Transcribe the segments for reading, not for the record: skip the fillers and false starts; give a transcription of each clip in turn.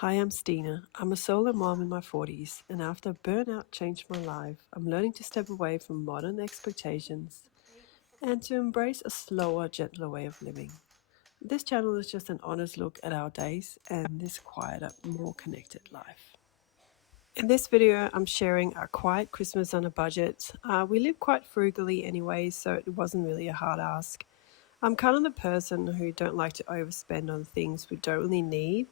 Hi, I'm Stine. I'm a solo mom in my 40s, and after burnout changed my life, I'm learning to step away from modern expectations and to embrace a slower, gentler way of living. This channel is just an honest look at our days and this quieter, more connected life. In this video, I'm sharing our quiet Christmas on a budget. We live quite frugally anyway, so it wasn't really a hard ask. I'm kind of the person who don't like to overspend on things we don't really need,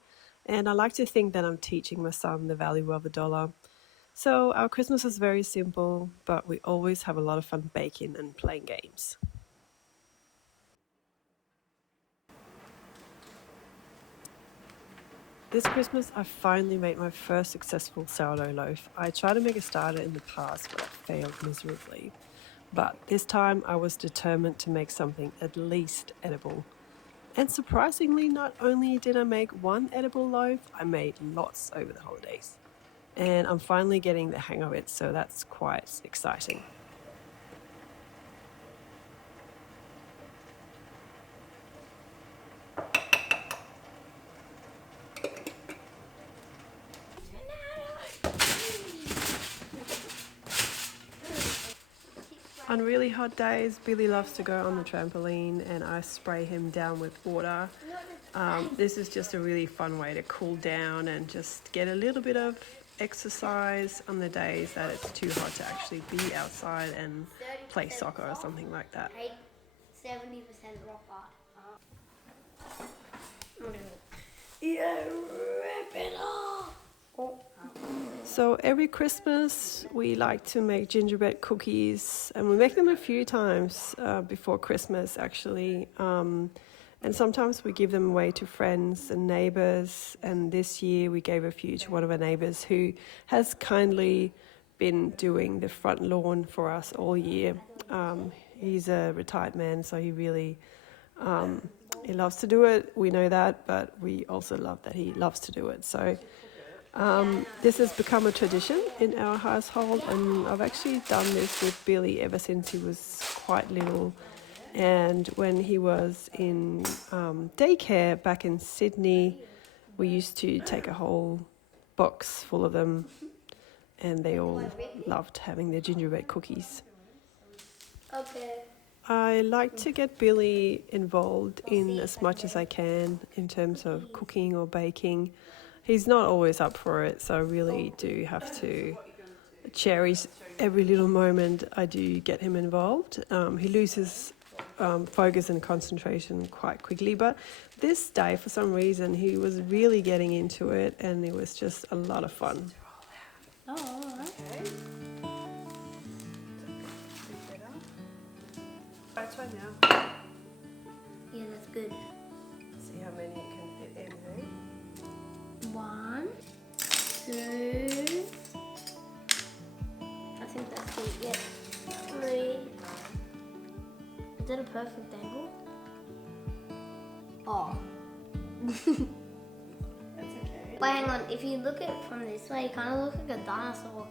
and I like to think that I'm teaching my son the value of a dollar. So our Christmas is very simple, but we always have a lot of fun baking and playing games. This Christmas, I finally made my first successful sourdough loaf. I tried to make a starter in the past, but I failed miserably. But this time, I was determined to make something at least edible. And surprisingly, not only did I make one edible loaf, I made lots over the holidays. And I'm finally getting the hang of it, so that's quite exciting. On really hot days, Billy loves to go on the trampoline and I spray him down with water. This is just a really fun way to cool down and just get a little bit of exercise on the days that it's too hot to actually be outside and play soccer or something like that. 70% rock hard. Yeah, rip it off! So every Christmas we like to make gingerbread cookies, and we make them a few times before Christmas actually. And sometimes we give them away to friends and neighbors, and this year we gave a few to one of our neighbors who has kindly been doing the front lawn for us all year. He's a retired man, so he really he loves to do it. We know that, but we also love that he loves to do it. So this has become a tradition in our household, and I've actually done this with Billy ever since he was quite little. And when he was in daycare back in Sydney, we used to take a whole box full of them, and they all loved having their gingerbread cookies. Okay. I like to get Billy involved in as much as I can in terms of cooking or baking. He's not always up for it, so I really do have to cherish every little moment I do get him involved. He loses focus and concentration quite quickly, but this day, for some reason, he was really getting into it, and it was just a lot of fun. Oh, okay. Try now. Yeah, that's good. See how many you can fit in, hey? 1, 2. I think that's good. Yeah. 3. Is that a perfect angle? Oh. That's okay. But hang on, if you look at it from this way, you kind of look like a dinosaur.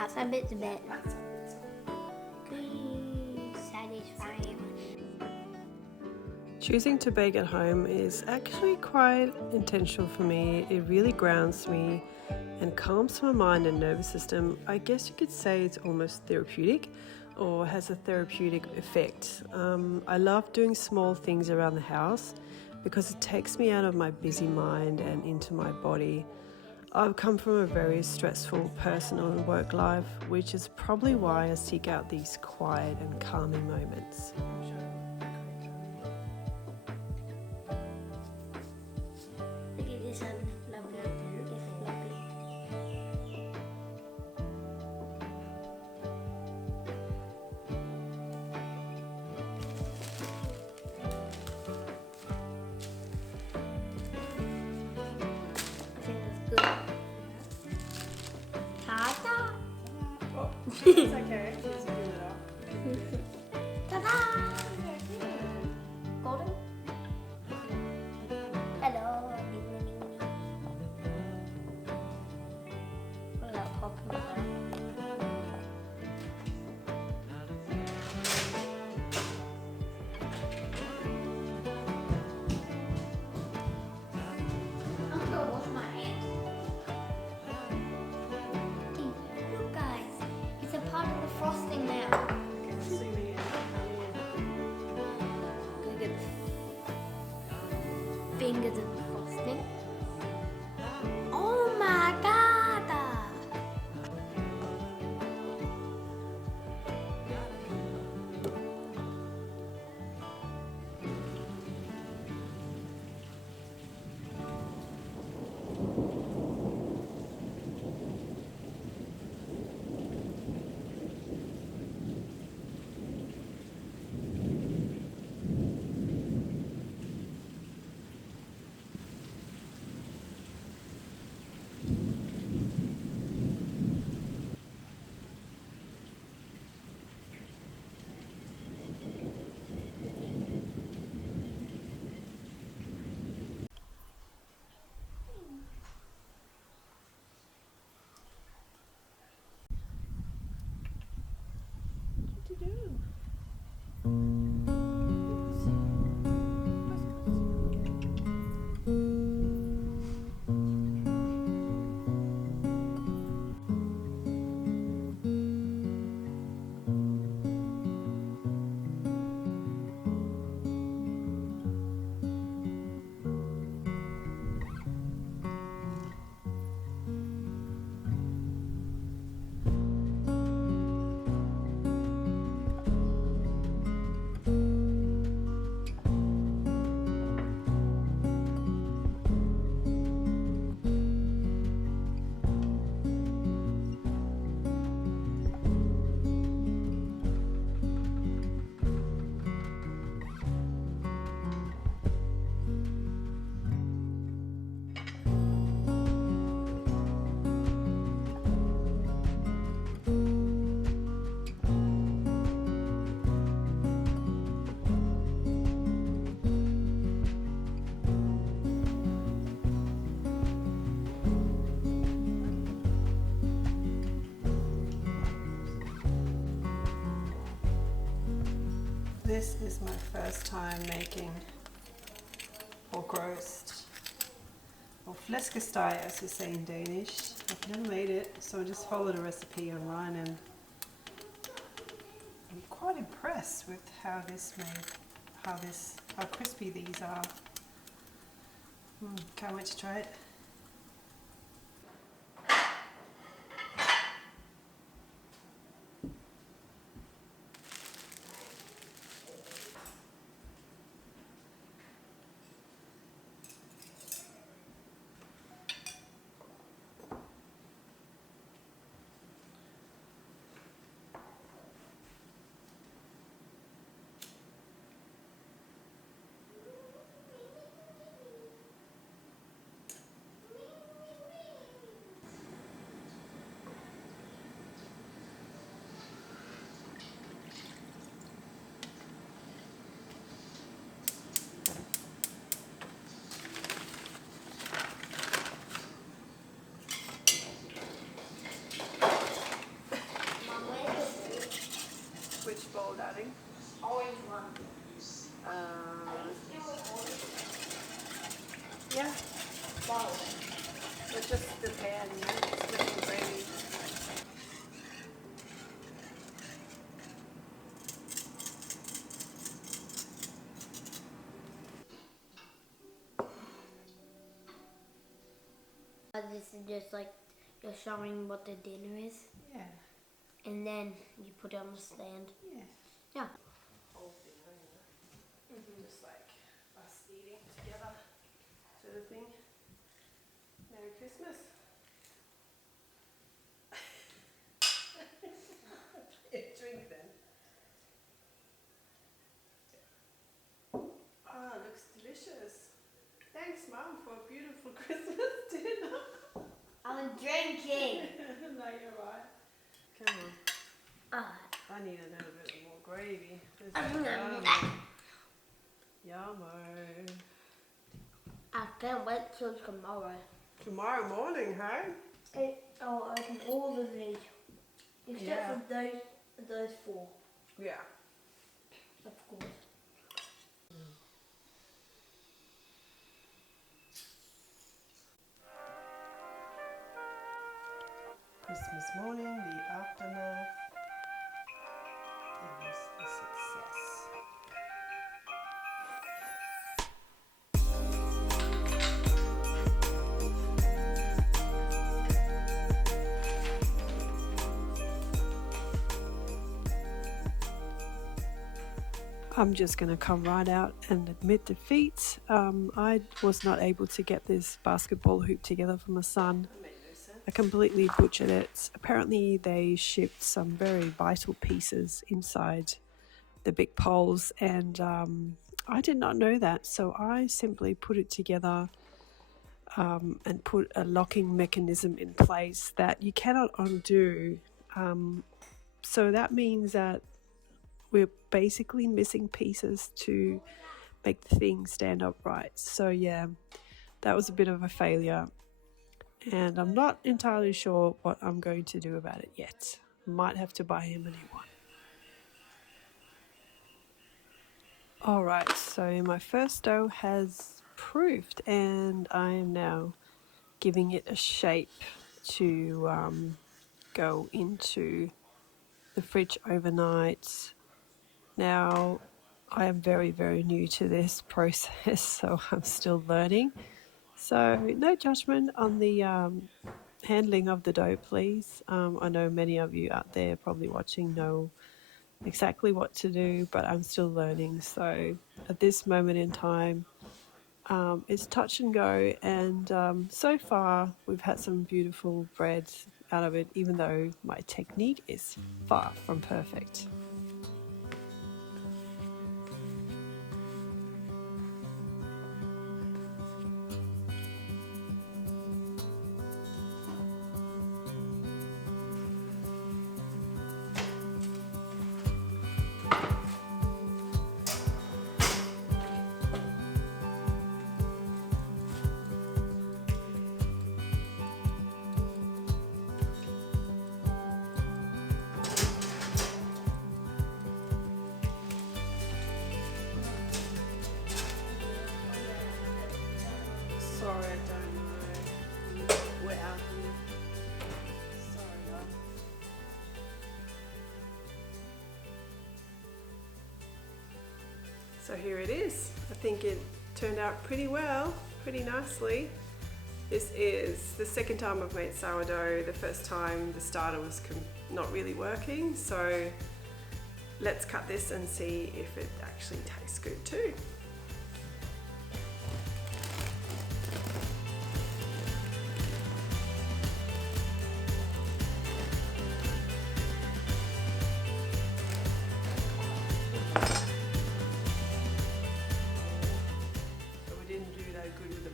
Outside bit's a bit satisfying. Choosing to bake at home is actually quite intentional for me. It really grounds me and calms my mind and nervous system. I guess you could say it's almost therapeutic or has a therapeutic effect. I love doing small things around the house because it takes me out of my busy mind and into my body. I've come from a very stressful personal and work life, which is probably why I seek out these quiet and calming moments. Look at this one, lovely. It's lovely. I think that's good. Ta-da! It's okay. Just give it up. Ta-da! Golden? Hello. What about pop? get the frosting. Oh my god! What to do? This is my first time making pork roast, or flæskesteg as you say in Danish. I've never made it, so I just followed a recipe online and I'm quite impressed with how this made, how crispy these are. Can't wait to try it. Which bowl, darling? Orange one. Yeah, Wow. it's just the pan, just making gravy. This is just like you're showing what the dinner is, Yeah. and then you put it on the stand. Yeah. Yeah. Whole thing, just like us eating together, sort of thing. Merry Christmas. Drink then. Ah, looks delicious. Thanks, Mum, for a beautiful Christmas dinner. I'm drinking. No, you're right. Come on. Ah. I need a little bit more gravy. Yummo. I can't wait till tomorrow. Tomorrow morning, hey? I'll open all of these, except for those four, Yeah. of course. Christmas morning, the aftermath. It was a success. I'm just going to come right out and admit defeat. I was not able to get this basketball hoop together for my son. I completely butchered it. Apparently they shipped some very vital pieces inside the big poles, and I did not know that, so I simply put it together and put a locking mechanism in place that you cannot undo. So that means that we're basically missing pieces to make the thing stand upright. So yeah, that was a bit of a failure, and I'm not entirely sure what I'm going to do about it yet. Might have to buy him a new one. Alright, so my first dough has proofed, and I am now giving it a shape to go into the fridge overnight. Now, I am very, very new to this process, so I'm still learning. So, no judgment on the handling of the dough, please. I know many of you out there probably watching know exactly what to do, but I'm still learning. So, at this moment in time, it's touch and go, and so far we've had some beautiful bread out of it, even though my technique is far from perfect. Sorry, I don't know. We're out here. Sorry, love. So here it is. I think it turned out pretty well, pretty nicely. This is the second time I've made sourdough. The first time the starter was not really working. So let's cut this and see if it actually tastes good too.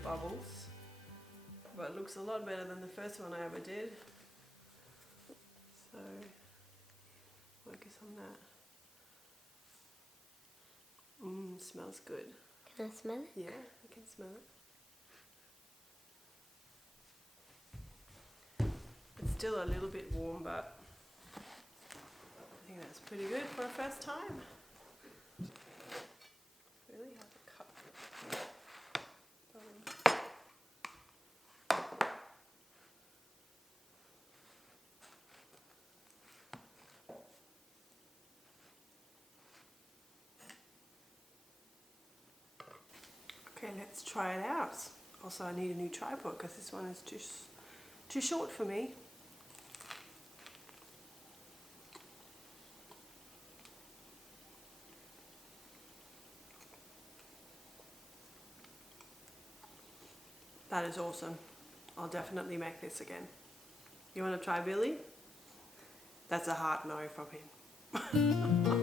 Bubbles, but it looks a lot better than the first one I ever did, so focus on that. Smells good. Can I smell it? Yeah, I can smell it. It's still a little bit warm, but I think that's pretty good for a first time. Really have to cut. Okay, let's try it out. Also, I need a new tripod because this one is too short for me. That is awesome. I'll definitely make this again. You want to try Billy? That's a hard no from him.